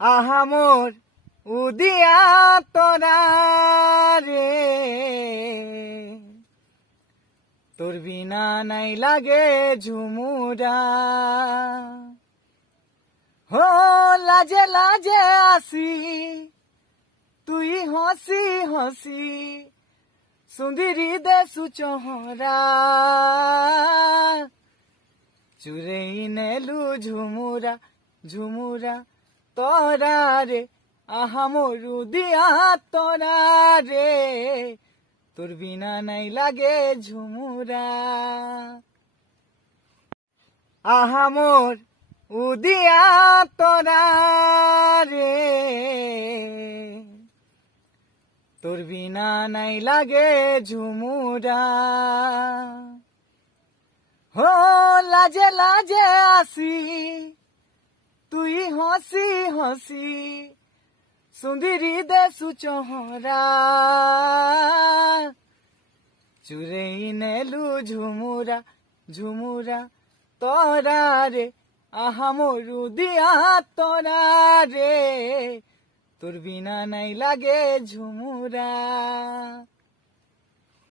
আহা মোর উদিয়া তোরা রে, তোর বিনা নাই লাগে ঝুমুরা। হো লাজে লাজে আসি তুই হসি হসি, সুন্দরী দেশু চহরা চুরেই নেলু ঝুমুরা ঝুমুরা তোরা রে। আহা মরু দিয়া তোরা রে, তোর বিনা নাই লাগে ঝুমুরা। আহা মোর উদিয়া তোরা রে, তোর বিনা নাই লাগে ঝুমুরা। হো লাজে লাজে আসি তুই হসি হসি, সুন্দরী দেশু চহরা চুরেই নেলু ঝুমুরা ঝুমুরা তোরা রে। আহা মরু দিয়া তোরা রে, তোর বিনা নাই লাগে ঝুমুরা।